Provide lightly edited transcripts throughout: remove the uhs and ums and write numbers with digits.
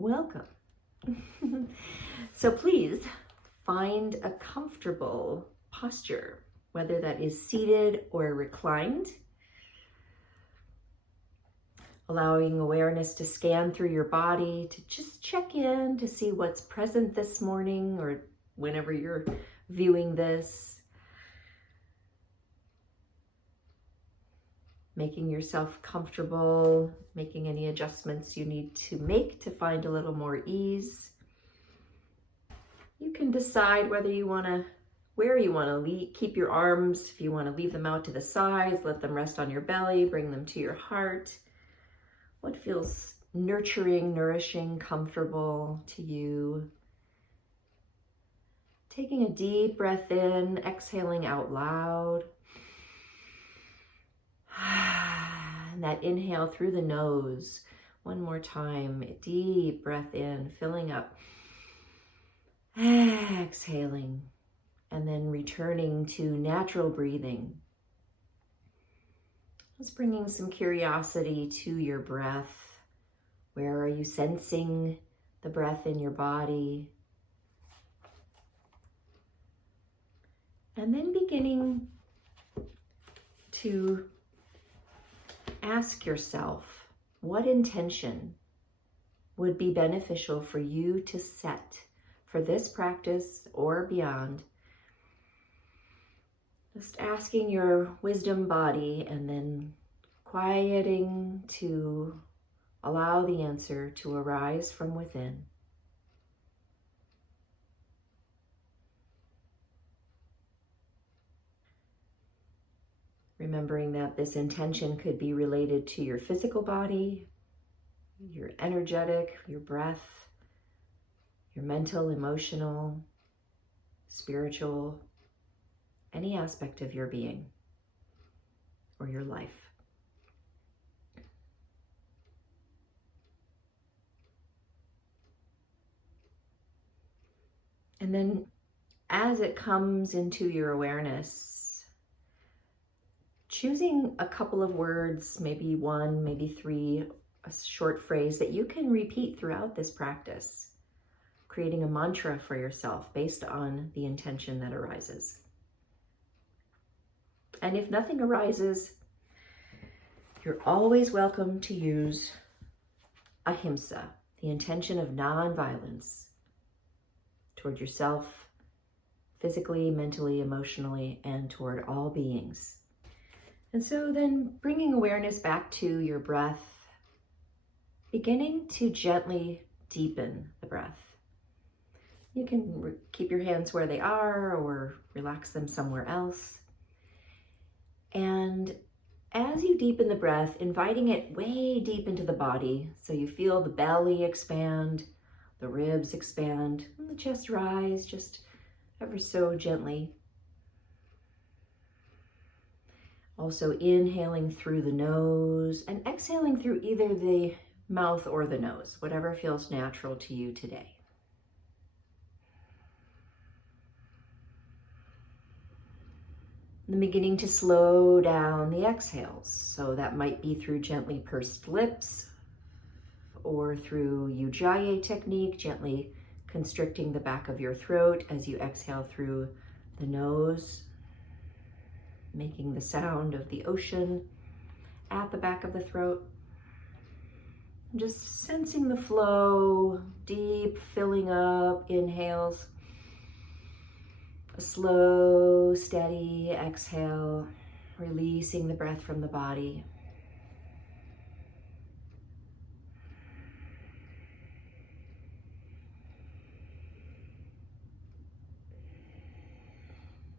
welcome. So please find a comfortable posture, whether that is seated or reclined, allowing awareness to scan through your body to just check in to see what's present this morning or whenever you're viewing this. Making yourself comfortable, making any adjustments you need to make to find a little more ease. You can decide whether you want to, where you want to keep your arms. If you want to leave them out to the sides, let them rest on your belly, bring them to your heart. What feels nurturing, nourishing, comfortable to you? Taking a deep breath in, exhaling out loud. And that inhale through the nose. One more time, a deep breath in, filling up. Exhaling. And then returning to natural breathing. Just bringing some curiosity to your breath. Where are you sensing the breath in your body? And then beginning to ask yourself what intention would be beneficial for you to set for this practice or beyond. Just asking your wisdom body and then quieting to allow the answer to arise from within. Remembering that this intention could be related to your physical body, your energetic, your breath, your mental, emotional, spiritual, any aspect of your being or your life. And then as it comes into your awareness, choosing a couple of words, maybe one, maybe three, a short phrase that you can repeat throughout this practice, creating a mantra for yourself based on the intention that arises. And if nothing arises, you're always welcome to use Ahimsa, the intention of non-violence toward yourself, physically, mentally, emotionally, and toward all beings. And so then bringing awareness back to your breath, beginning to gently deepen the breath. You can keep your hands where they are or relax them somewhere else. And as you deepen the breath, inviting it way deep into the body, so you feel the belly expand, the ribs expand, and the chest rise just ever so gently. Also inhaling through the nose and exhaling through either the mouth or the nose, whatever feels natural to you today. And beginning to slow down the exhales. So that might be through gently pursed lips or through Ujjayi technique, gently constricting the back of your throat as you exhale through the nose, making the sound of the ocean at the back of the throat. Just sensing the flow, deep filling up inhales, a slow, steady exhale, releasing the breath from the body.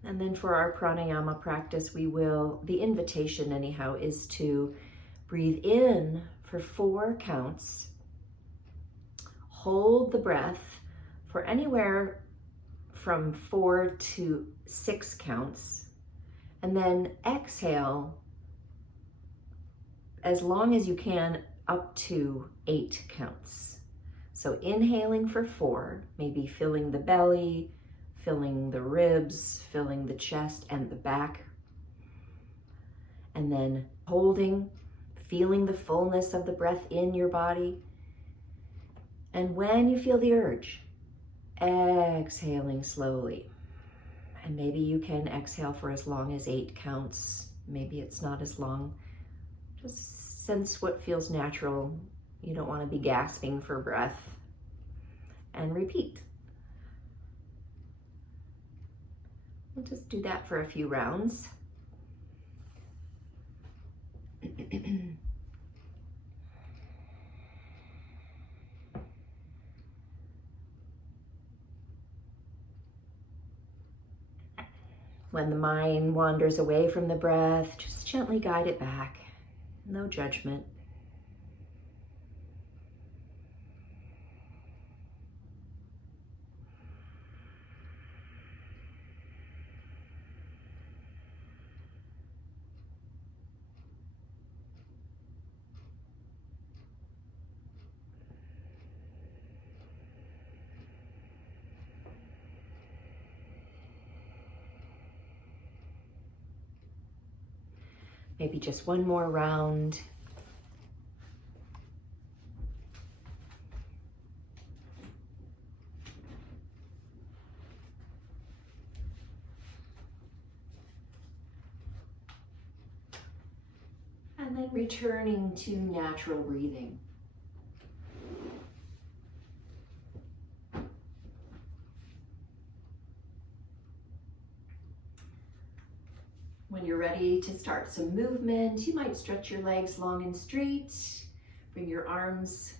And then for our pranayama practice, the invitation anyhow, is to breathe in for 4 counts. Hold the breath for anywhere from 4 to 6 counts. And then exhale as long as you can up to 8 counts. So inhaling for 4, maybe filling the belly, filling the ribs, filling the chest and the back. And then holding, feeling the fullness of the breath in your body. And when you feel the urge, exhaling slowly. And maybe you can exhale for as long as 8 counts. Maybe it's not as long. Just sense what feels natural. You don't want to be gasping for breath. And repeat. We'll just do that for a few rounds. When the mind wanders away from the breath, just gently guide it back. No judgment. Maybe just one more round. And then returning to natural breathing. When you're ready to start some movement, you might stretch your legs long and straight. Bring your arms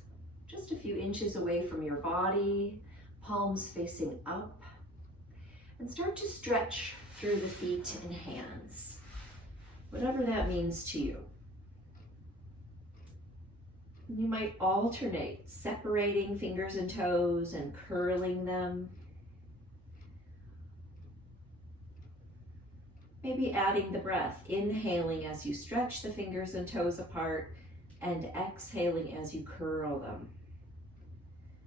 just a few inches away from your body, palms facing up. And start to stretch through the feet and hands, whatever that means to you. You might alternate, separating fingers and toes and curling them. Maybe adding the breath, inhaling as you stretch the fingers and toes apart and exhaling as you curl them.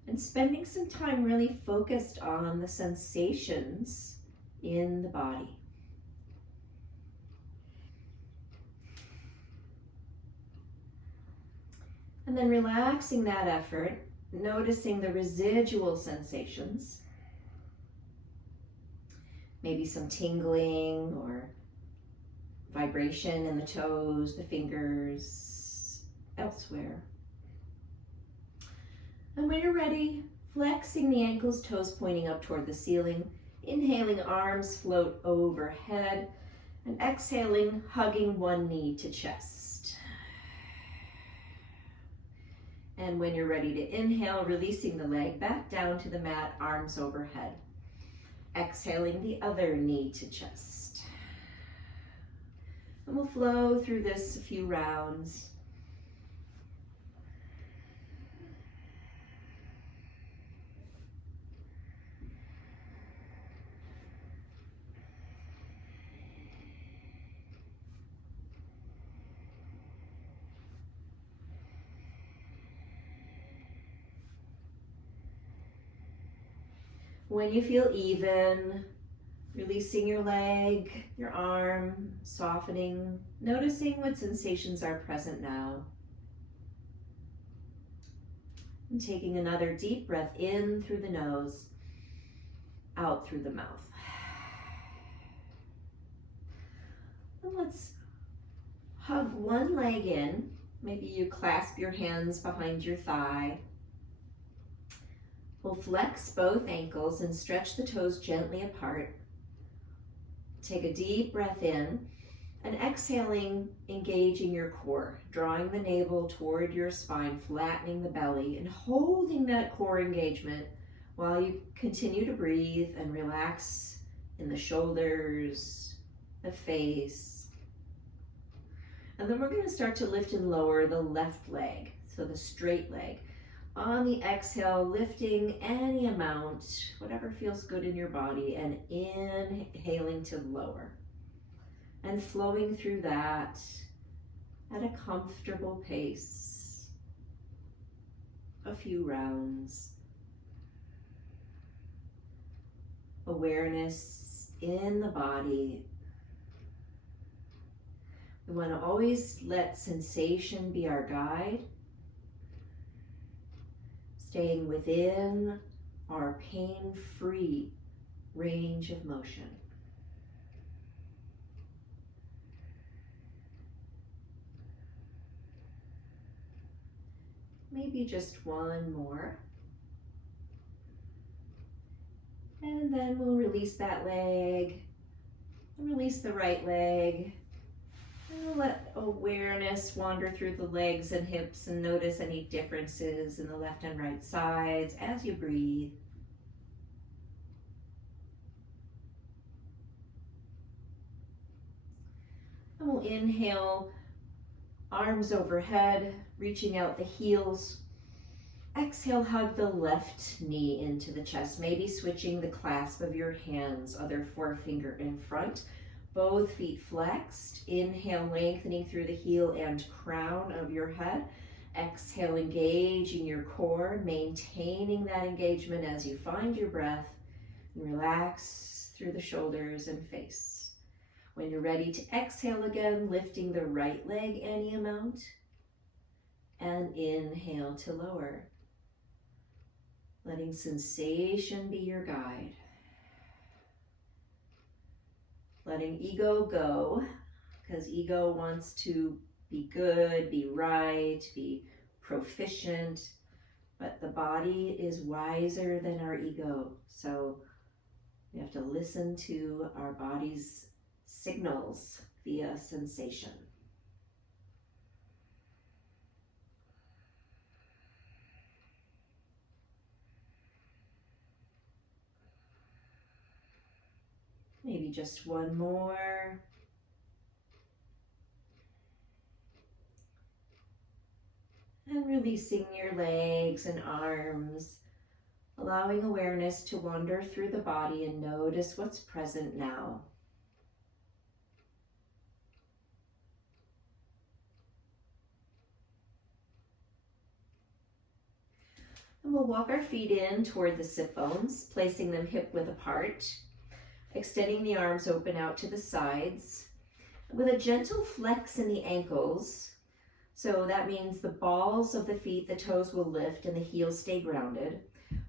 And spending some time really focused on the sensations in the body. And then relaxing that effort, noticing the residual sensations. Maybe some tingling or vibration in the toes, the fingers, elsewhere. And when you're ready, flexing the ankles, toes pointing up toward the ceiling, inhaling, arms float overhead, and exhaling, hugging one knee to chest. And when you're ready to inhale, releasing the leg back down to the mat, arms overhead. Exhaling the other knee to chest. And we'll flow through this a few rounds. When you feel even, releasing your leg, your arm, softening, noticing what sensations are present now. And taking another deep breath in through the nose, out through the mouth. And let's hug one leg in. Maybe you clasp your hands behind your thigh. We'll flex both ankles and stretch the toes gently apart. Take a deep breath in and exhaling, engaging your core, drawing the navel toward your spine, flattening the belly and holding that core engagement while you continue to breathe and relax in the shoulders, the face. And then we're going to start to lift and lower the left leg, so the straight leg. On the exhale, lifting any amount, whatever feels good in your body, and inhaling to lower. And flowing through that at a comfortable pace. A few rounds. Awareness in the body. We want to always let sensation be our guide. staying within our pain-free range of motion. Maybe just one more. And then we'll release that leg, and release the right leg. And we'll let awareness wander through the legs and hips and notice any differences in the left and right sides as you breathe. And we'll inhale, arms overhead, reaching out the heels. Exhale, hug the left knee into the chest, maybe switching the clasp of your hands, other forefinger in front. Both feet flexed. Inhale, lengthening through the heel and crown of your head. Exhale, engaging your core, maintaining that engagement as you find your breath. And relax through the shoulders and face. When you're ready to exhale again, lifting the right leg any amount. And inhale to lower. Letting sensation be your guide. Letting ego go, because ego wants to be good, be right, be proficient, but the body is wiser than our ego. So we have to listen to our body's signals via sensation. Maybe just one more. And releasing your legs and arms, allowing awareness to wander through the body and notice what's present now. And we'll walk our feet in toward the sit bones, placing them hip width apart. Extending the arms open out to the sides with a gentle flex in the ankles. So that means the balls of the feet, the toes will lift and the heels stay grounded.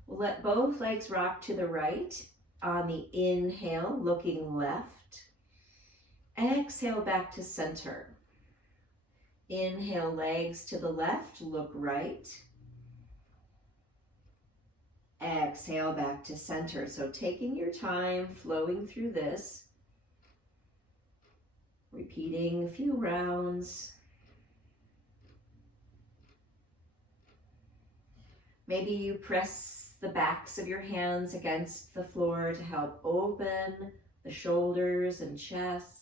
We'll let both legs rock to the right on the inhale, looking left. Exhale back to center. Inhale, legs to the left, look right. Exhale back to center. So taking your time, flowing through this. Repeating a few rounds. Maybe you press the backs of your hands against the floor to help open the shoulders and chest.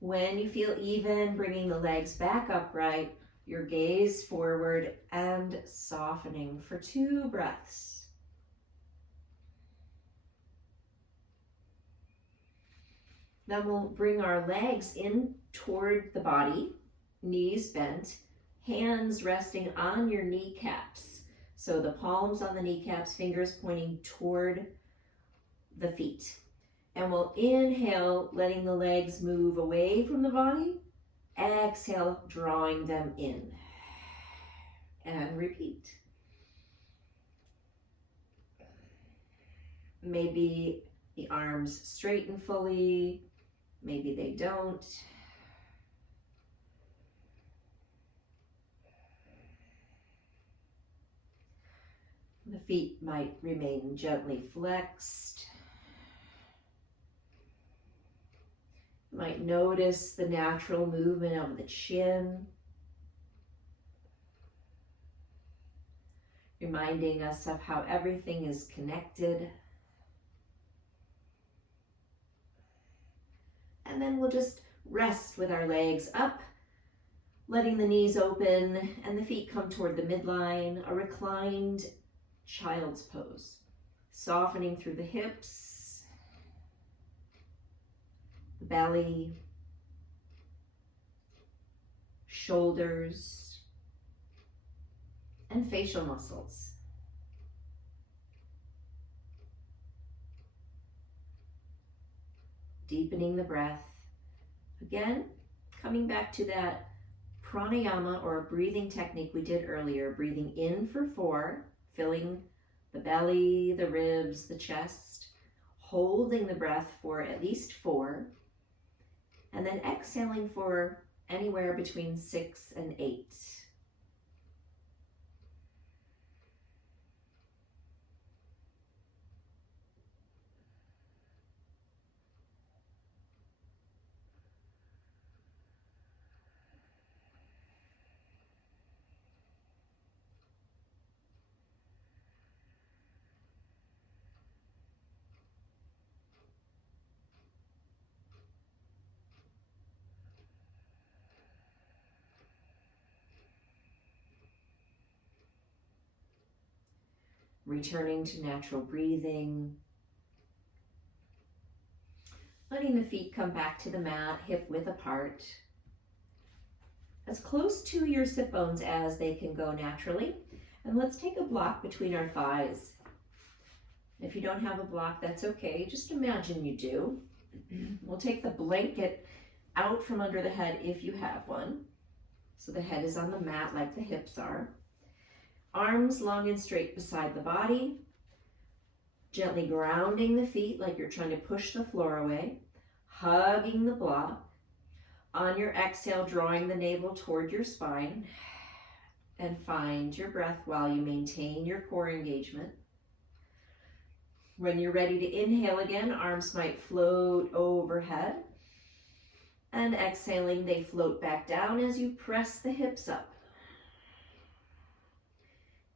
When you feel even, bringing the legs back upright, your gaze forward and softening for 2 breaths. Then we'll bring our legs in toward the body, knees bent, hands resting on your kneecaps. So the palms on the kneecaps, fingers pointing toward the feet. And we'll inhale, letting the legs move away from the body. Exhale, drawing them in. And repeat. Maybe the arms straighten fully, maybe they don't. The feet might remain gently flexed. You might notice the natural movement of the chin, reminding us of how everything is connected. And then we'll just rest with our legs up, letting the knees open and the feet come toward the midline, a reclined child's pose, softening through the hips, the belly, shoulders, and facial muscles. Deepening the breath. Again, coming back to that pranayama or breathing technique we did earlier. Breathing in for 4, filling the belly, the ribs, the chest. Holding the breath for at least 4. And then exhaling for anywhere between 6 and 8. Returning to natural breathing. Letting the feet come back to the mat, hip width apart. As close to your sit bones as they can go naturally. And let's take a block between our thighs. If you don't have a block, that's okay. Just imagine you do. We'll take the blanket out from under the head if you have one. So the head is on the mat like the hips are. Arms long and straight beside the body. Gently grounding the feet like you're trying to push the floor away. Hugging the block. On your exhale, drawing the navel toward your spine. And find your breath while you maintain your core engagement. When you're ready to inhale again, arms might float overhead. And exhaling, they float back down as you press the hips up.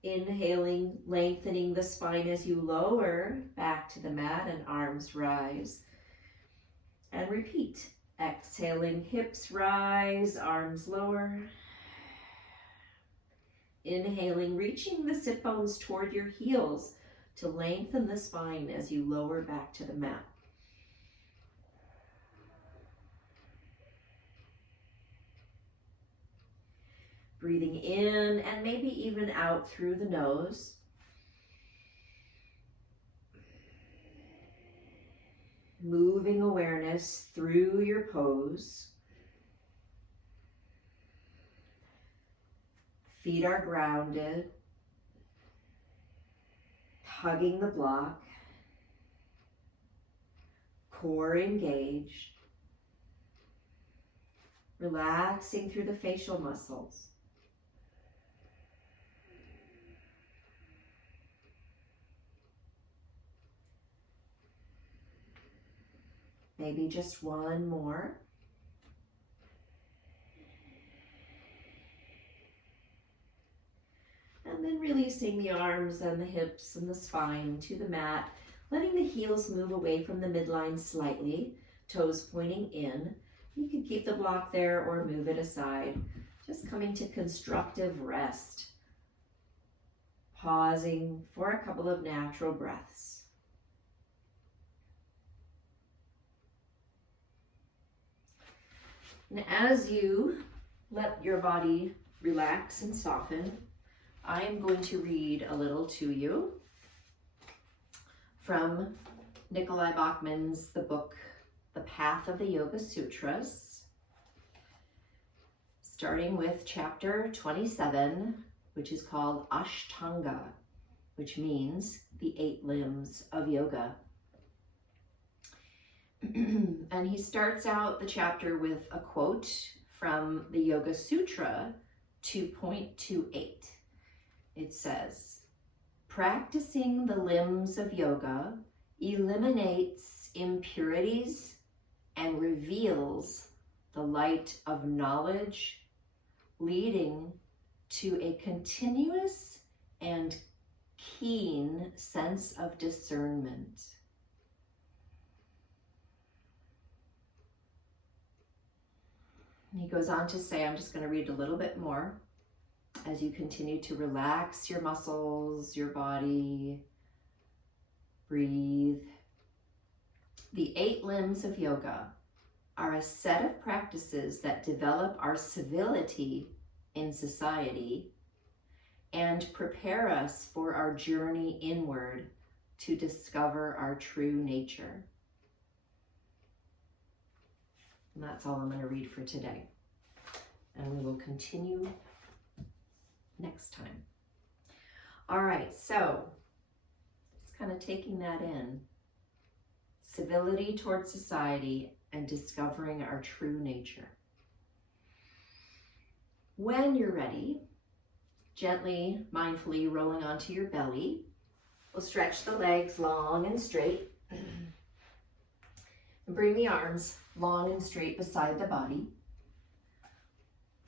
Inhaling, lengthening the spine as you lower back to the mat and arms rise. And repeat. Exhaling, hips rise, arms lower. Inhaling, reaching the sit bones toward your heels to lengthen the spine as you lower back to the mat. Breathing in and maybe even out through the nose. Moving awareness through your pose. Feet are grounded. Hugging the block. Core engaged. Relaxing through the facial muscles. Maybe just one more. And then releasing the arms and the hips and the spine to the mat, letting the heels move away from the midline slightly, toes pointing in. You can keep the block there or move it aside. Just coming to constructive rest. Pausing for a couple of natural breaths. And as you let your body relax and soften, I am going to read a little to you from Nikolai Bachman's the book, The Path of the Yoga Sutras, starting with chapter 27, which is called Ashtanga, which means the 8 limbs of yoga. And he starts out the chapter with a quote from the Yoga Sutra 2.28. It says, "Practicing the limbs of yoga eliminates impurities and reveals the light of knowledge, leading to a continuous and keen sense of discernment." And he goes on to say, I'm just going to read a little bit more as you continue to relax your muscles, your body, breathe. The 8 limbs of yoga are a set of practices that develop our civility in society and prepare us for our journey inward to discover our true nature. And that's all I'm going to read for today. And we will continue next time. All right, so just kind of taking that in. Civility towards society and discovering our true nature. When you're ready, gently, mindfully rolling onto your belly. We'll stretch the legs long and straight. And bring the arms long and straight beside the body.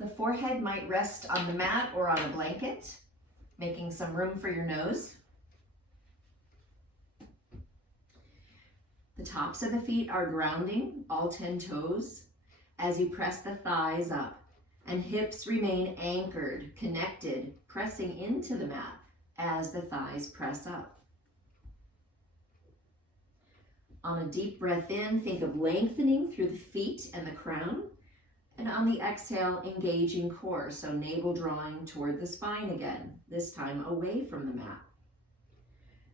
The forehead might rest on the mat or on a blanket, making some room for your nose. The tops of the feet are grounding, all 10 toes, as you press the thighs up, and hips remain anchored, connected, pressing into the mat as the thighs press up. On a deep breath in, think of lengthening through the feet and the crown. And on the exhale, engaging core, so navel drawing toward the spine again, this time away from the mat.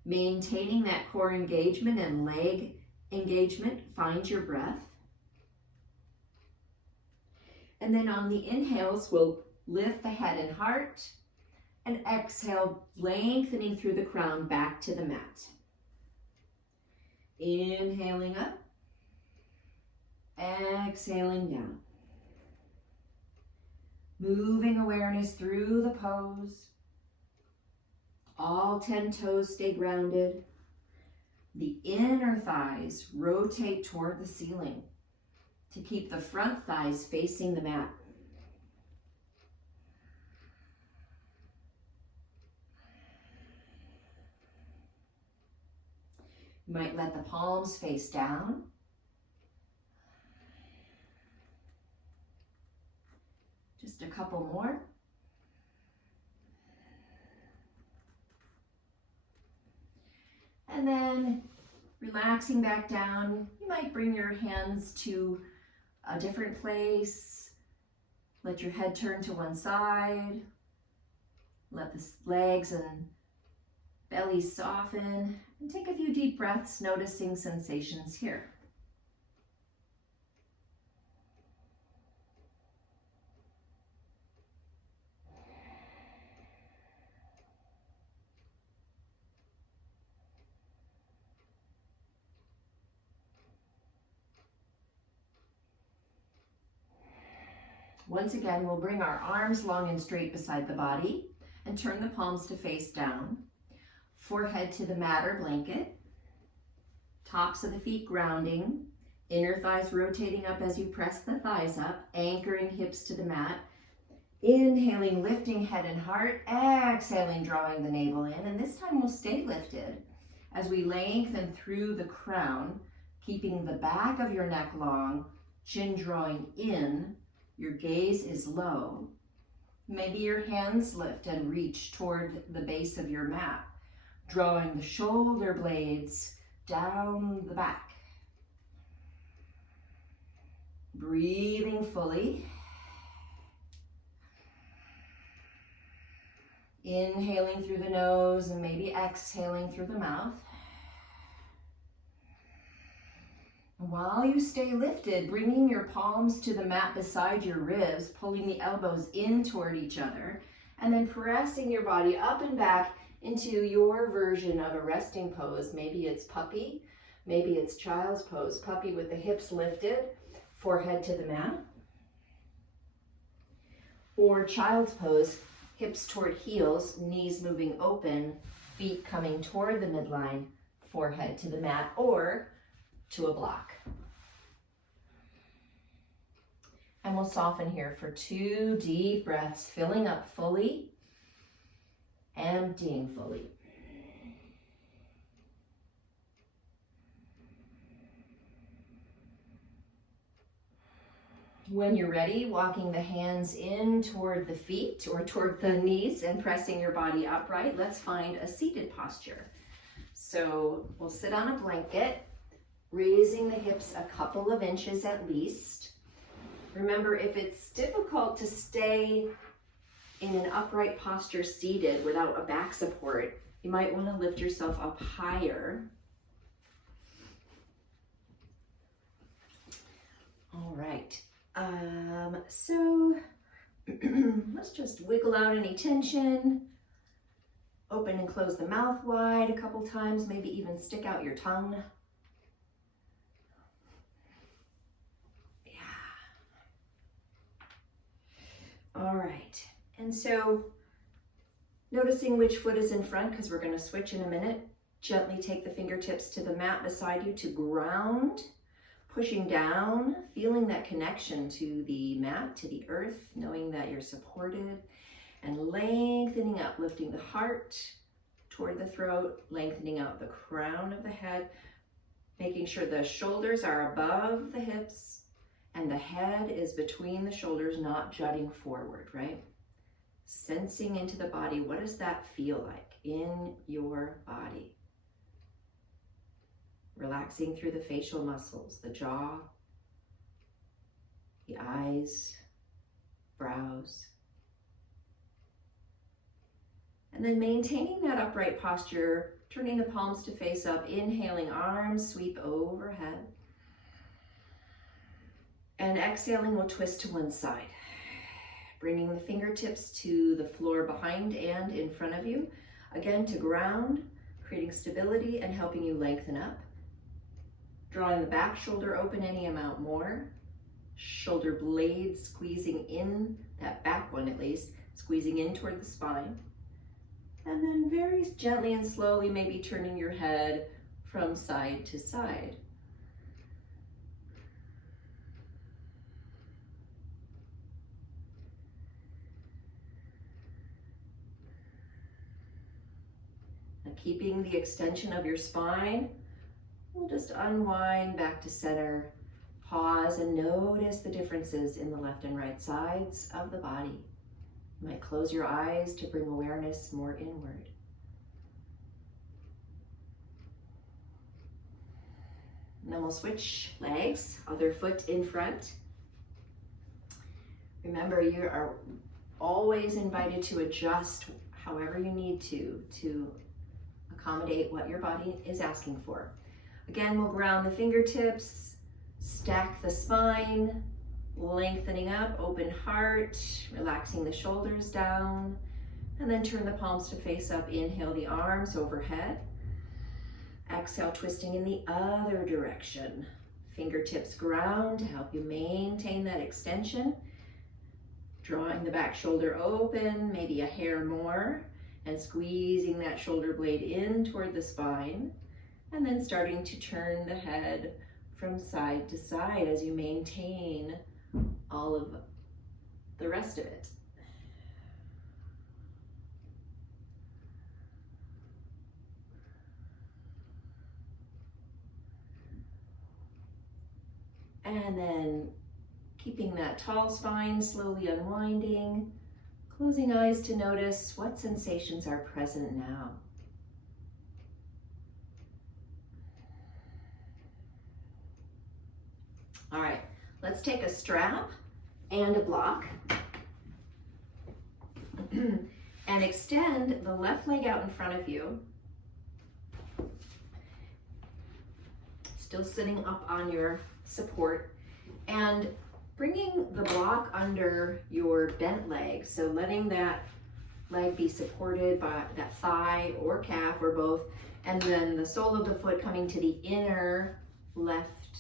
Maintaining that core engagement and leg engagement, find your breath. And then on the inhales, we'll lift the head and heart, and exhale, lengthening through the crown back to the mat. Inhaling up, exhaling down. Moving awareness through the pose. All 10 toes stay grounded. The inner thighs rotate toward the ceiling to keep the front thighs facing the mat. You might let the palms face down. Just a couple more. And then relaxing back down, you might bring your hands to a different place. Let your head turn to one side. Let the legs and belly soften. And take a few deep breaths, noticing sensations here. Once again, we'll bring our arms long and straight beside the body and turn the palms to face down. Forehead to the mat or blanket. Tops of the feet grounding. Inner thighs rotating up as you press the thighs up, anchoring hips to the mat. Inhaling, lifting head and heart. Exhaling, drawing the navel in. And this time we'll stay lifted as we lengthen through the crown, keeping the back of your neck long, chin drawing in. Your gaze is low. Maybe your hands lift and reach toward the base of your mat, drawing the shoulder blades down the back. Breathing fully. Inhaling through the nose and maybe exhaling through the mouth. While you stay lifted, bringing your palms to the mat beside your ribs, pulling the elbows in toward each other, and then pressing your body up and back into your version of a resting pose. Maybe it's puppy, maybe it's child's pose. Puppy with the hips lifted, forehead to the mat. Or child's pose, hips toward heels, knees moving open, feet coming toward the midline, forehead to the mat, or to a block. And we'll soften here for 2 deep breaths, filling up fully, emptying fully. When you're ready, walking the hands in toward the feet or toward the knees and pressing your body upright, let's find a seated posture. So we'll sit on a blanket, raising the hips a couple of inches at least. Remember, if it's difficult to stay in an upright posture seated without a back support, you might want to lift yourself up higher. All right, so let's just wiggle out any tension. Open and close the mouth wide a couple times, maybe even stick out your tongue. Yeah. All right, and so noticing which foot is in front, because we're going to switch in a minute. Gently take the fingertips to the mat beside you to ground. Pushing down, feeling that connection to the mat, to the earth, knowing that you're supported, and lengthening up, lifting the heart toward the throat, lengthening out the crown of the head, making sure the shoulders are above the hips and the head is between the shoulders, not jutting forward, right? Sensing into the body, what does that feel like in your body? Relaxing through the facial muscles, the jaw, the eyes, brows. And then maintaining that upright posture, turning the palms to face up, inhaling, arms sweep overhead. And exhaling, we'll twist to one side. Bringing the fingertips to the floor behind and in front of you. Again, to ground, creating stability and helping you lengthen up. Drawing the back shoulder open any amount more. Shoulder blades squeezing in, that back one at least, squeezing in toward the spine. And then very gently and slowly, maybe turning your head from side to side. Now, keeping the extension of your spine, we'll just unwind back to center, pause, and notice the differences in the left and right sides of the body. You might close your eyes to bring awareness more inward. And then we'll switch legs, other foot in front. Remember, you are always invited to adjust however you need to accommodate what your body is asking for. Again, we'll ground the fingertips, stack the spine, lengthening up, open heart, relaxing the shoulders down, and then turn the palms to face up. Inhale the arms overhead. Exhale, twisting in the other direction. Fingertips ground to help you maintain that extension. Drawing the back shoulder open, maybe a hair more, and squeezing that shoulder blade in toward the spine. And then starting to turn the head from side to side as you maintain all of the rest of it. And then keeping that tall spine, slowly unwinding, closing eyes to notice what sensations are present now. All right, let's take a strap and a block and extend the left leg out in front of you. Still sitting up on your support, and bringing the block under your bent leg. So letting that leg be supported by that thigh or calf or both, and then the sole of the foot coming to the inner left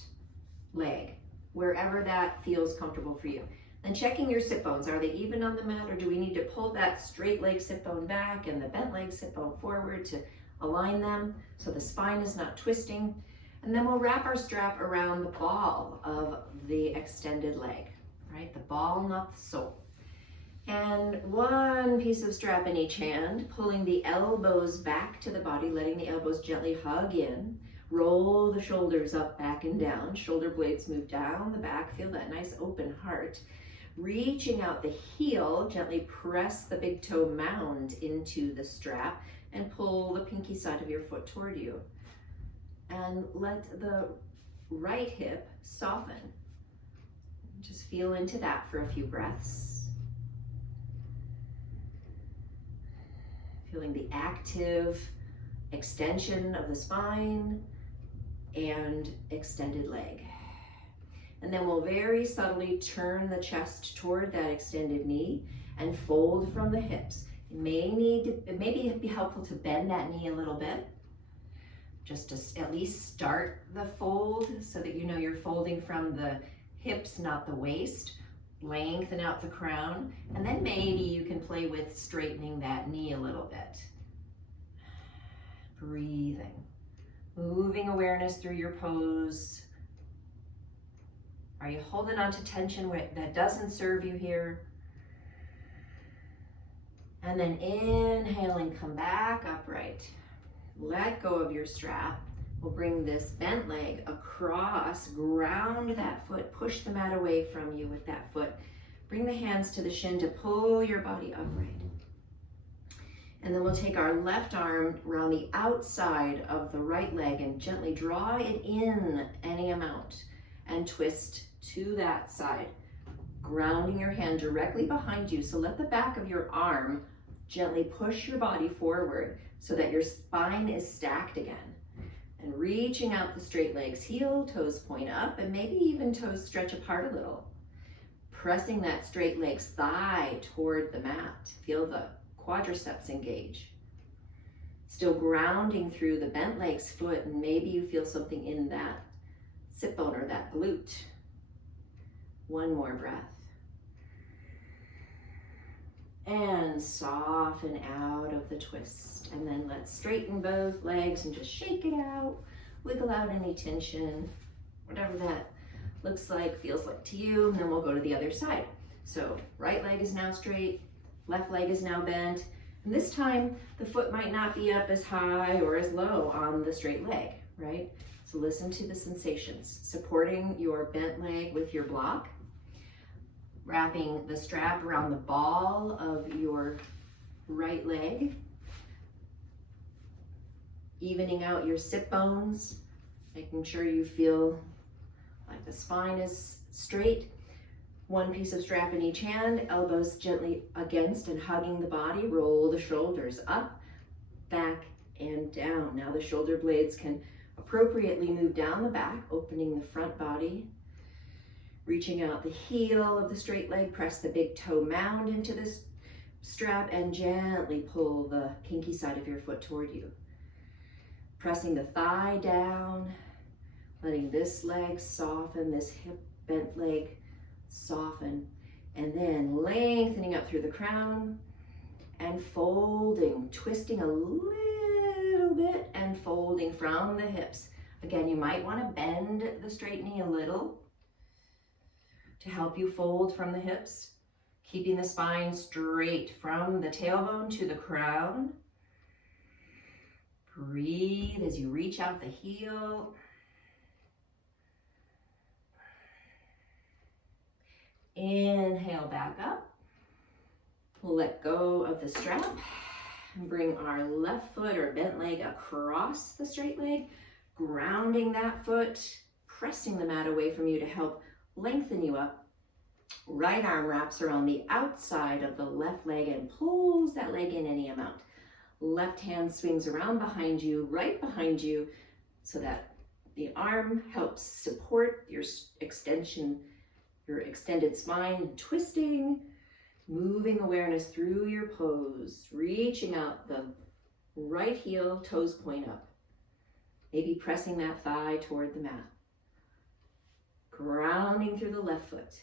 leg, wherever that feels comfortable for you. Then checking your sit bones. Are they even on the mat, or do we need to pull that straight leg sit bone back and the bent leg sit bone forward to align them so the spine is not twisting? And then we'll wrap our strap around the ball of the extended leg, right? The ball, not the sole. And one piece of strap in each hand, pulling the elbows back to the body, letting the elbows gently hug in. Roll the shoulders up, back, and down. Shoulder blades move down the back. Feel that nice open heart. Reaching out the heel, gently press the big toe mound into the strap and pull the pinky side of your foot toward you. And let the right hip soften. Just feel into that for a few breaths. feeling the active extension of the spine and extended leg. And then we'll very subtly turn the chest toward that extended knee and fold from the hips. It may be helpful to bend that knee a little bit, just to at least start the fold so that you know you're folding from the hips, not the waist. Lengthen out the crown, and then maybe you can play with straightening that knee a little bit. Breathing, moving awareness through your pose. Are you holding on to tension that doesn't serve you here? And then inhaling, come back upright. Let go of your strap. We'll bring this bent leg across, ground that foot, push the mat away from you with that foot. Bring the hands to the shin to pull your body upright. And then we'll take our left arm around the outside of the right leg and gently draw it in any amount and twist to that side, grounding your hand directly behind you. So let the back of your arm gently push your body forward so that your spine is stacked again. And reaching out the straight legs, heel, toes point up, and maybe even toes stretch apart a little. Pressing that straight leg's thigh toward the mat. Feel the quadriceps engage. Still grounding through the bent leg's foot, and maybe you feel something in that sit bone or that glute. One more breath. And soften out of the twist. And then let's straighten both legs and just shake it out. Wiggle out any tension, whatever that looks like, feels like to you. And then we'll go to the other side. So right leg is now straight, left leg is now bent. And this time the foot might not be up as high or as low on the straight leg, right? So listen to the sensations. Supporting your bent leg with your block. Wrapping the strap around the ball of your right leg. Evening out your sit bones, making sure you feel like the spine is straight. One piece of strap in each hand, elbows gently against and hugging the body. Roll the shoulders up, back, and down. Now the shoulder blades can appropriately move down the back, opening the front body. Reaching out the heel of the straight leg, press the big toe mound into this strap and gently pull the pinky side of your foot toward you. Pressing the thigh down, letting this leg soften, this hip bent leg soften, and then lengthening up through the crown and folding, twisting a little bit and folding from the hips. Again, you might want to bend the straight knee a little to help you fold from the hips, keeping the spine straight from the tailbone to the crown. Breathe as you reach out the heel. Inhale back up. Let go of the strap and bring our left foot or bent leg across the straight leg, grounding that foot, pressing the mat away from you to help lengthen you up. Right arm wraps around the outside of the left leg and pulls that leg in any amount. Left hand swings around behind you, right behind you, so that the arm helps support your extension, your extended spine, twisting, moving awareness through your pose, reaching out the right heel, toes point up. Maybe pressing that thigh toward the mat. Grounding through the left foot.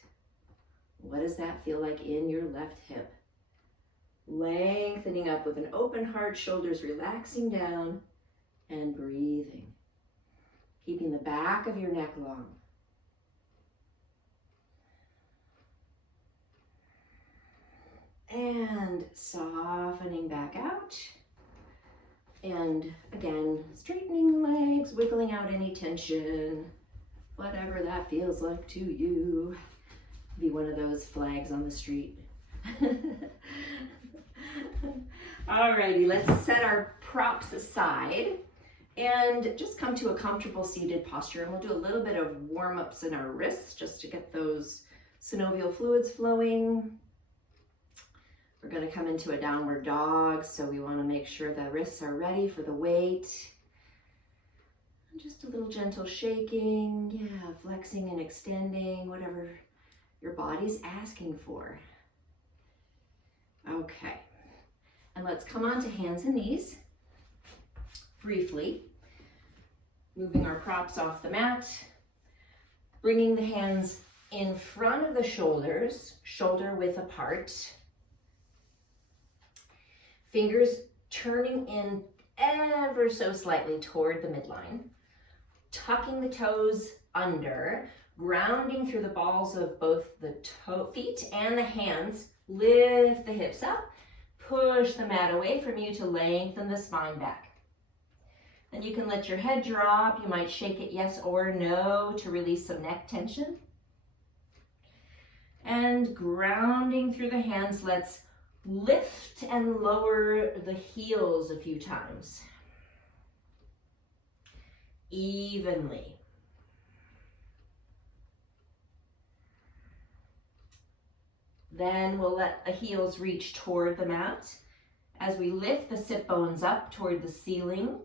What does that feel like in your left hip? Lengthening up with an open heart, shoulders relaxing down, and breathing. Keeping the back of your neck long. And softening back out. And again, straightening the legs, wiggling out any tension. Whatever that feels like to you. Be one of those flags on the street. Alrighty, let's set our props aside and just come to a comfortable seated posture. And we'll do a little bit of warm-ups in our wrists just to get those synovial fluids flowing. We're going to come into a downward dog, so we want to make sure the wrists are ready for the weight. And just a little gentle shaking, yeah, flexing and extending, whatever your body's asking for. Okay, and let's come on to hands and knees briefly, moving our props off the mat, bringing the hands in front of the shoulders, shoulder width apart. Fingers turning in ever so slightly toward the midline. Tucking the toes under, grounding through the balls of both the feet and the hands. Lift the hips up. Push the mat away from you to lengthen the spine back. Then you can let your head drop. You might shake it yes or no to release some neck tension. And grounding through the hands, let's lift and lower the heels a few times. Evenly. Then we'll let the heels reach toward the mat. As we lift the sit bones up toward the ceiling,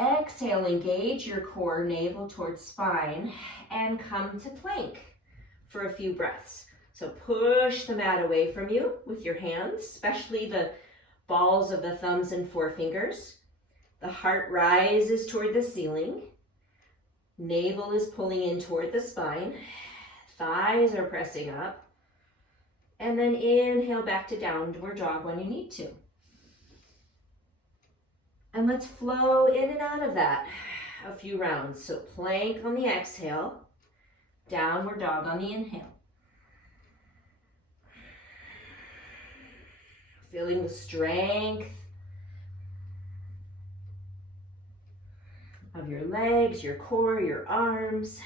exhale, engage your core, navel towards spine, and come to plank for a few breaths. So push the mat away from you with your hands, especially the balls of the thumbs and forefingers. The heart rises toward the ceiling. Navel is pulling in toward the spine. Thighs are pressing up. And then inhale back to downward dog when you need to. And let's flow in and out of that a few rounds. So plank on the exhale, downward dog on the inhale. Feeling the strength of your legs, your core, your arms.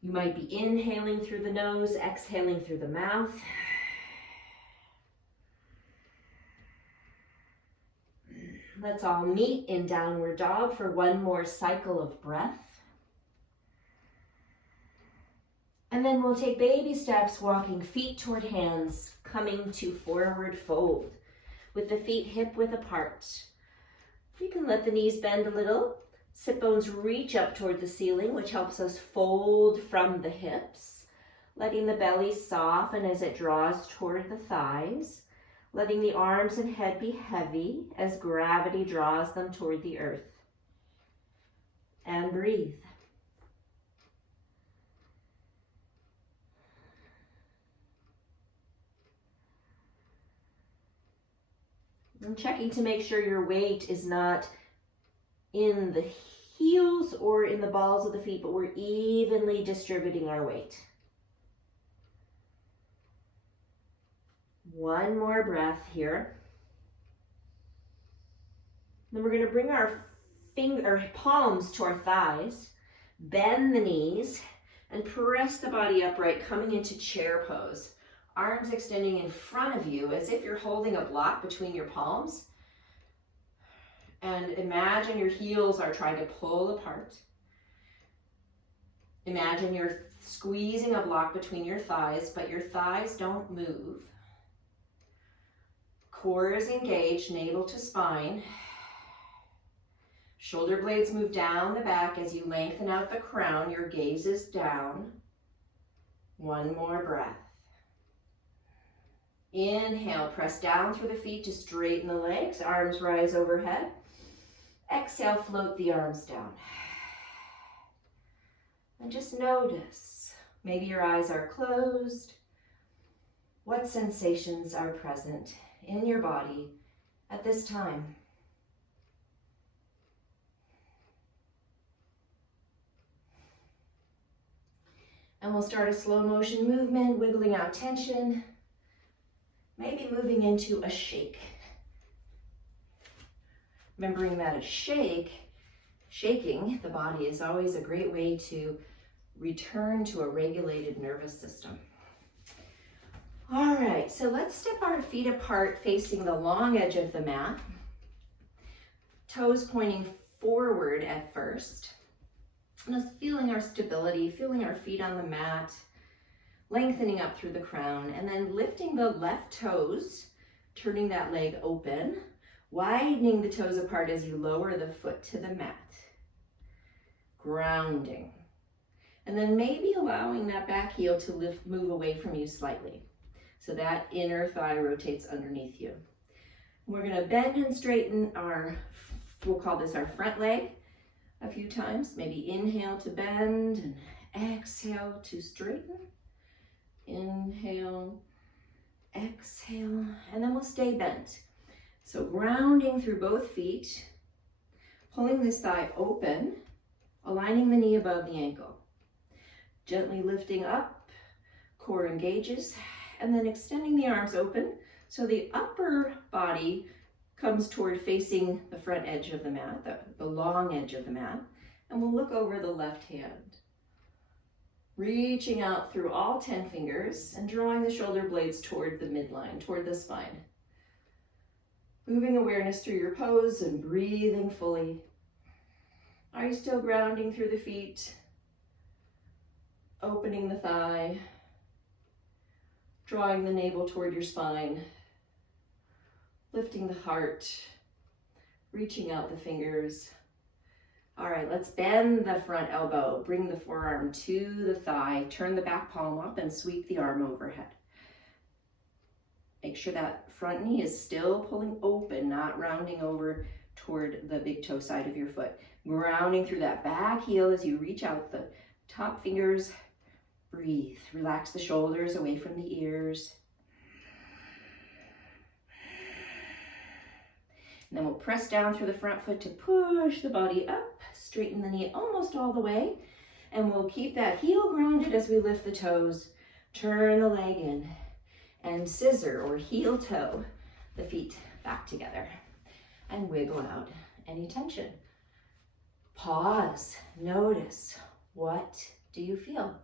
You might be inhaling through the nose, exhaling through the mouth. Let's all meet in downward dog for one more cycle of breath. And then we'll take baby steps, walking feet toward hands, coming to forward fold with the feet hip width apart. You can let the knees bend a little. Sit bones reach up toward the ceiling, which helps us fold from the hips, letting the belly soften as it draws toward the thighs, letting the arms and head be heavy as gravity draws them toward the earth. And breathe. I'm checking to make sure your weight is not in the heels or in the balls of the feet, but we're evenly distributing our weight. One more breath here. Then we're going to bring our palms to our thighs, bend the knees, and press the body upright, coming into chair pose. Arms extending in front of you as if you're holding a block between your palms. And imagine your heels are trying to pull apart. Imagine you're squeezing a block between your thighs, but your thighs don't move. Core is engaged, navel to spine. Shoulder blades move down the back as you lengthen out the crown. Your gaze is down. One more breath. Inhale, press down through the feet to straighten the legs. Arms rise overhead. Exhale, float the arms down. And just notice, maybe your eyes are closed. What sensations are present in your body at this time? And we'll start a slow motion movement, wiggling out tension, maybe moving into a shake. Remembering that shaking the body is always a great way to return to a regulated nervous system. All right, so let's step our feet apart facing the long edge of the mat. Toes pointing forward at first. Just feeling our stability, feeling our feet on the mat. lengthening up through the crown, and then lifting the left toes, turning that leg open, widening the toes apart as you lower the foot to the mat. Grounding. And then maybe allowing that back heel to move away from you slightly. So that inner thigh rotates underneath you. We're gonna bend and straighten we'll call this our front leg a few times. Maybe inhale to bend and exhale to straighten. Inhale, exhale, and then we'll stay bent. So grounding through both feet, pulling this thigh open, aligning the knee above the ankle. Gently lifting up, core engages, and then extending the arms open so the upper body comes toward facing the front edge of the mat, the long edge of the mat, and we'll look over the left hand. Reaching out through all 10 fingers and drawing the shoulder blades toward the midline, toward the spine. Moving awareness through your pose and breathing fully. Are you still grounding through the feet? Opening the thigh, drawing the navel toward your spine, lifting the heart, reaching out the fingers. All right, let's bend the front elbow, bring the forearm to the thigh, turn the back palm up and sweep the arm overhead. Make sure that front knee is still pulling open, not rounding over toward the big toe side of your foot. Grounding through that back heel as you reach out the top fingers. Breathe, relax the shoulders away from the ears. And then we'll press down through the front foot to push the body up, straighten the knee almost all the way, and we'll keep that heel grounded as we lift the toes, turn the leg in, and scissor or heel toe the feet back together, and wiggle out any tension. Pause, notice, what do you feel?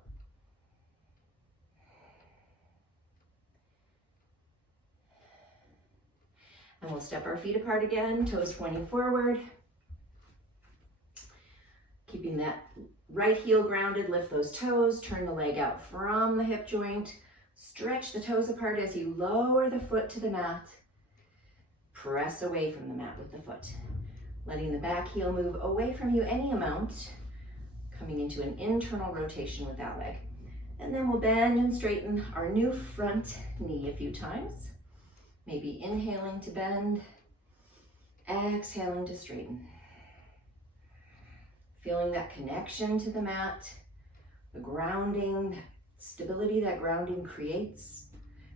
And we'll step our feet apart again, toes pointing forward. Keeping that right heel grounded, lift those toes, turn the leg out from the hip joint, stretch the toes apart as you lower the foot to the mat. Press away from the mat with the foot. Letting the back heel move away from you any amount, coming into an internal rotation with that leg. And then we'll bend and straighten our new front knee a few times. Maybe inhaling to bend, exhaling to straighten. Feeling that connection to the mat, the grounding, that stability that grounding creates.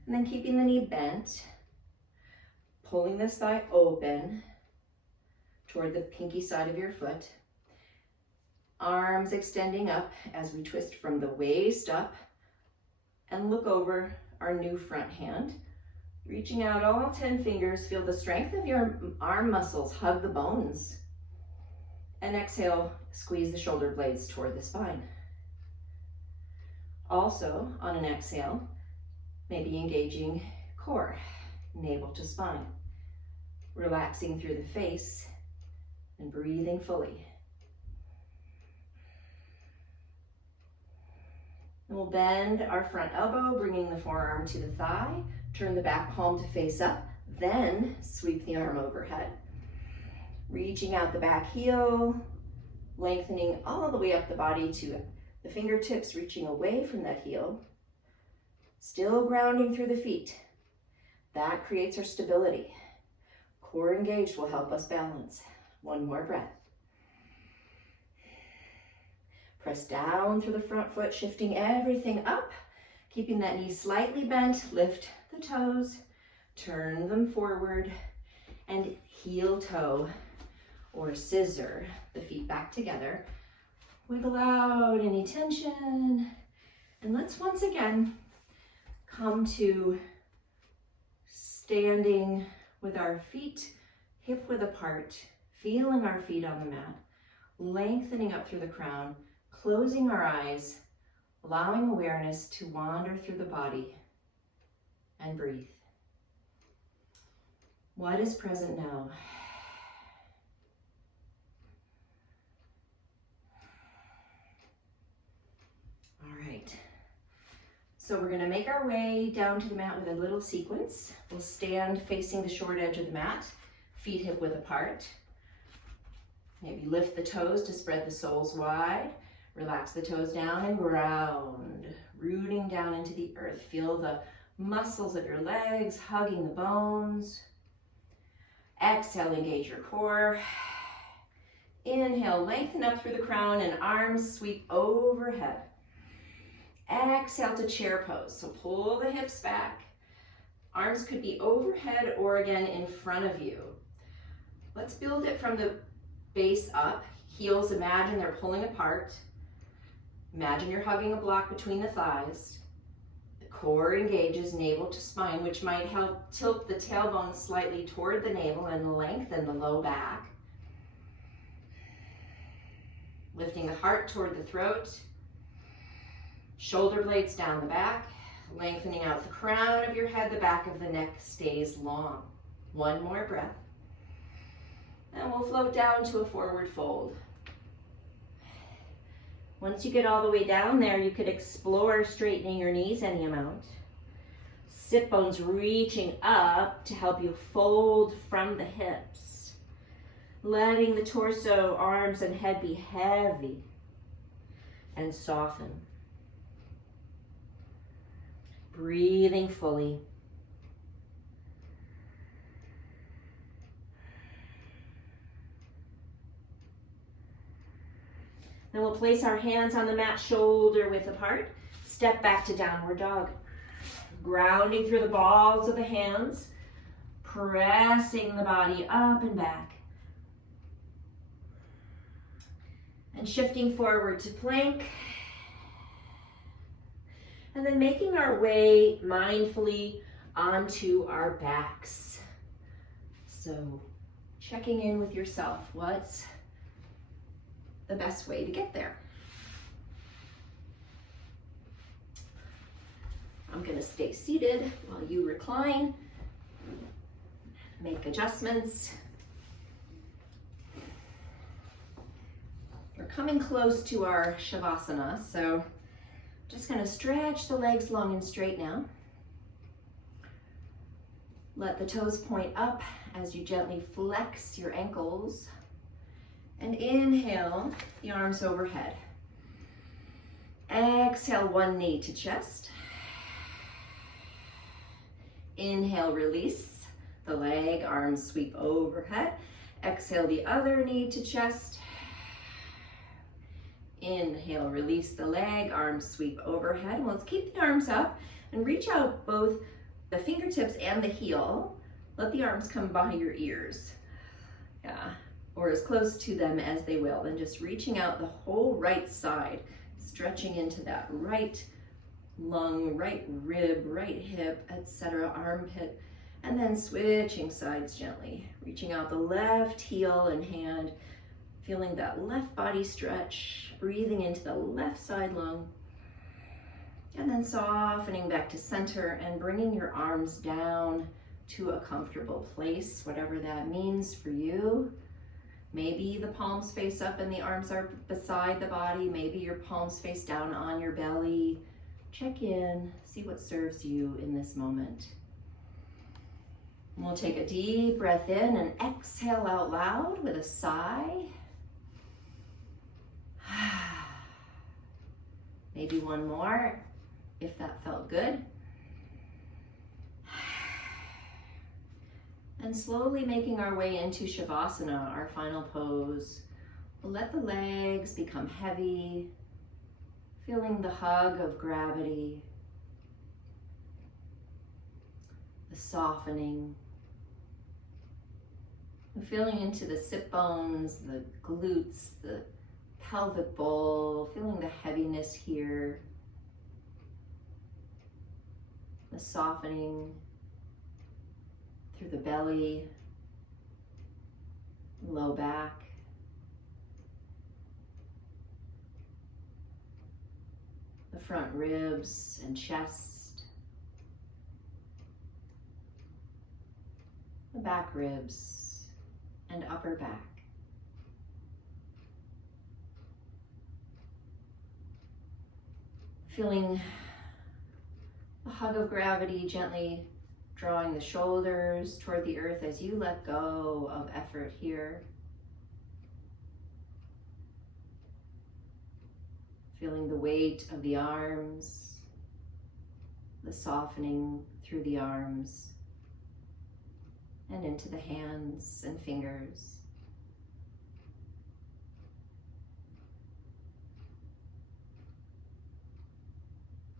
And then keeping the knee bent, pulling this thigh open toward the pinky side of your foot. Arms extending up as we twist from the waist up and look over our new front hand. Reaching out all 10 fingers, feel the strength of your arm muscles, hug the bones. And exhale, squeeze the shoulder blades toward the spine. Also, on an exhale, maybe engaging core, navel to spine. Relaxing through the face and breathing fully. And we'll bend our front elbow, bringing the forearm to the thigh. Turn the back palm to face up, then sweep the arm overhead. Reaching out the back heel, lengthening all the way up the body to the fingertips, reaching away from that heel. Still grounding through the feet. That creates our stability. Core engaged will help us balance. One more breath. Press down through the front foot, shifting everything up. Keeping that knee slightly bent, lift the toes, turn them forward, and heel toe or scissor the feet back together. Wiggle out any tension. And let's once again come to standing with our feet hip width apart, feeling our feet on the mat, lengthening up through the crown, closing our eyes, allowing awareness to wander through the body and breathe. What is present now? All right. So we're going to make our way down to the mat with a little sequence. We'll stand facing the short edge of the mat, feet hip width apart. Maybe lift the toes to spread the soles wide. Relax the toes down and ground, rooting down into the earth. Feel the muscles of your legs hugging the bones. Exhale, engage your core. Inhale, lengthen up through the crown and arms sweep overhead. Exhale to chair pose. So pull the hips back. Arms could be overhead or again in front of you. Let's build it from the base up. Heels, imagine they're pulling apart. Imagine you're hugging a block between the thighs. The core engages navel to spine, which might help tilt the tailbone slightly toward the navel and lengthen the low back. Lifting the heart toward the throat. Shoulder blades down the back. Lengthening out the crown of your head, the back of the neck stays long. One more breath. And we'll float down to a forward fold. Once you get all the way down there, you could explore straightening your knees any amount. Sit bones reaching up to help you fold from the hips. Letting the torso, arms, and head be heavy and soften. Breathing fully. Then we'll place our hands on the mat, shoulder width apart. Step back to downward dog. Grounding through the balls of the hands. Pressing the body up and back. And shifting forward to plank. And then making our way mindfully onto our backs. So checking in with yourself. What's the best way to get there? I'm going to stay seated while you recline. Make adjustments. We're coming close to our Shavasana, so just going to stretch the legs long and straight now. Let the toes point up as you gently flex your ankles. And inhale, the arms overhead. Exhale, one knee to chest. Inhale, release the leg, arms sweep overhead. Exhale, the other knee to chest. Inhale, release the leg, arms sweep overhead. Let's keep the arms up and reach out both the fingertips and the heel. Let the arms come by your ears. Yeah. Or as close to them as they will. Then just reaching out the whole right side, stretching into that right lung, right rib, right hip, etc., armpit, and then switching sides gently. Reaching out the left heel and hand, feeling that left body stretch, breathing into the left side lung, and then softening back to center and bringing your arms down to a comfortable place, whatever that means for you. Maybe the palms face up and the arms are beside the body. Maybe your palms face down on your belly. Check in, see what serves you in this moment. And we'll take a deep breath in and exhale out loud with a sigh. Maybe one more, if that felt good. And slowly making our way into Shavasana, our final pose. We'll let the legs become heavy, feeling the hug of gravity, the softening, and feeling into the sit bones, the glutes, the pelvic bowl, feeling the heaviness here, the softening through the belly, low back, the front ribs and chest, the back ribs and upper back. Feeling A hug of gravity, gently drawing the shoulders toward the earth as you let go of effort here. Feeling the weight of the arms, the softening through the arms and into the hands and fingers.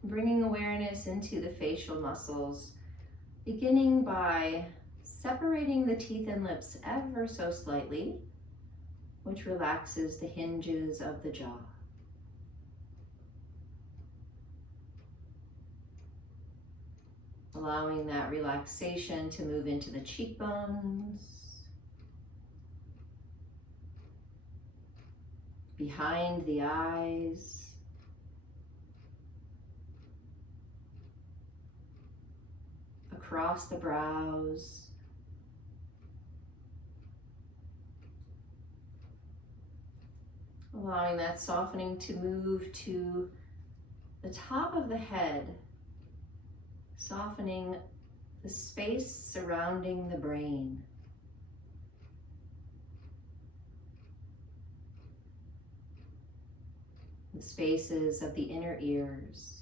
Bringing awareness into the facial muscles, beginning by separating the teeth and lips ever so slightly, which relaxes the hinges of the jaw. Allowing that relaxation to move into the cheekbones, behind the eyes, across the brows, allowing that softening to move to the top of the head, softening the space surrounding the brain. The spaces of the inner ears.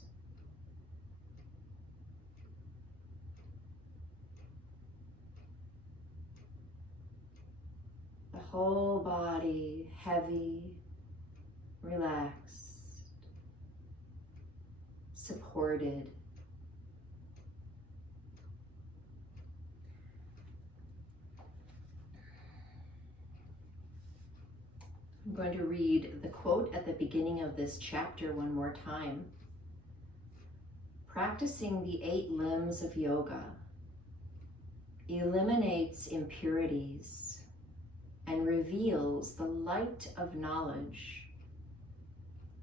The whole body heavy, relaxed, supported. I'm going to read the quote at the beginning of this chapter one more time. Practicing the 8 limbs of yoga eliminates impurities and reveals the light of knowledge,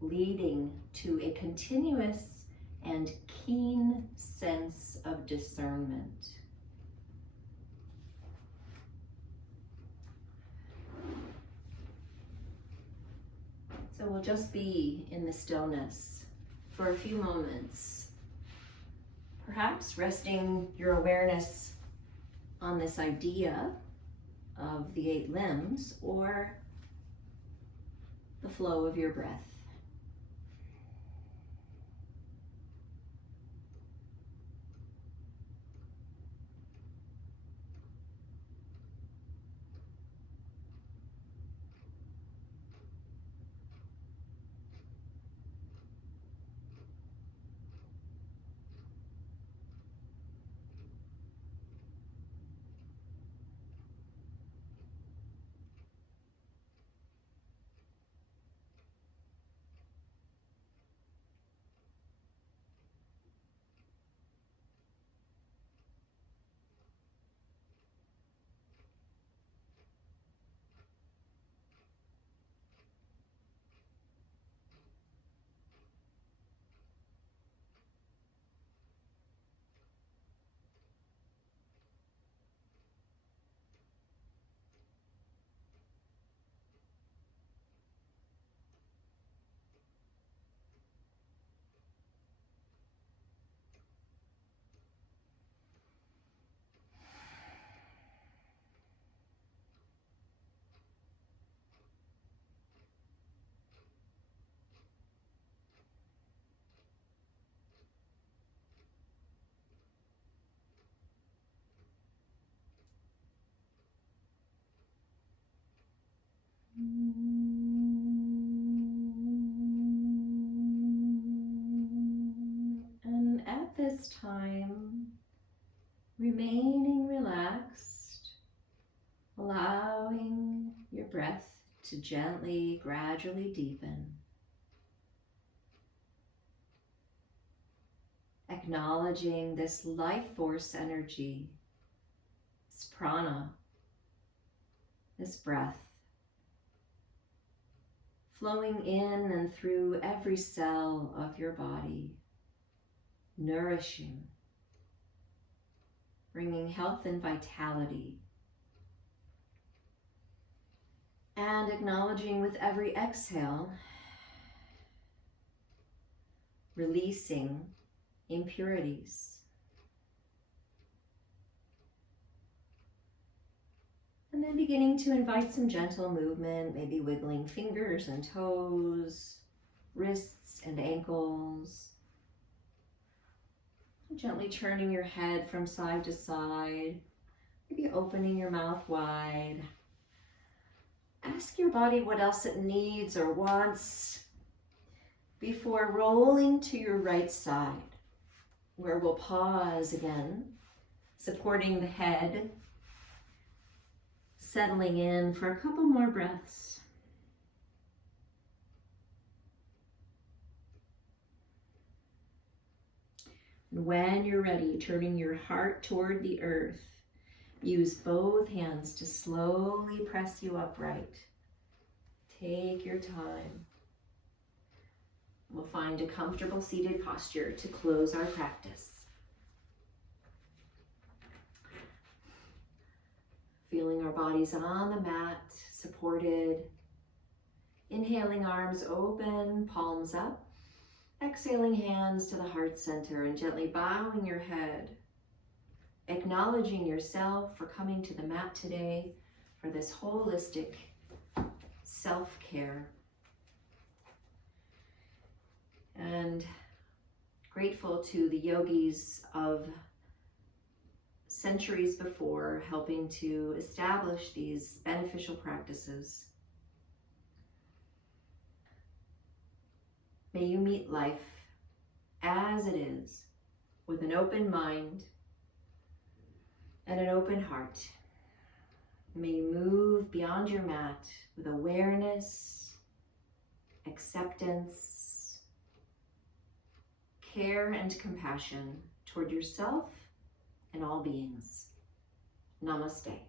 leading to a continuous and keen sense of discernment. So we'll just be in the stillness for a few moments, perhaps resting your awareness on this idea of the 8 limbs or the flow of your breath. And at this time, remaining relaxed, allowing your breath to gently, gradually deepen. Acknowledging this life force energy, this prana, this breath, flowing in and through every cell of your body, nourishing, bringing health and vitality. And acknowledging with every exhale, releasing impurities. And then beginning to invite some gentle movement, maybe wiggling fingers and toes, wrists and ankles. Gently turning your head from side to side, maybe opening your mouth wide. Ask your body what else it needs or wants before rolling to your right side, where we'll pause again, supporting the head, settling in for a couple more breaths. And when you're ready, turning your heart toward the earth, use both hands to slowly press you upright. Take your time. We'll find a comfortable seated posture to close our practice. Feeling our bodies on the mat, supported. Inhaling, arms open, palms up. Exhaling, hands to the heart center and gently bowing your head. Acknowledging yourself for coming to the mat today for this holistic self-care. And grateful to the yogis of centuries before helping to establish these beneficial practices. May you meet life as it is with an open mind and an open heart. May you move beyond your mat with awareness, acceptance, care, and compassion toward yourself and all beings. Namaste.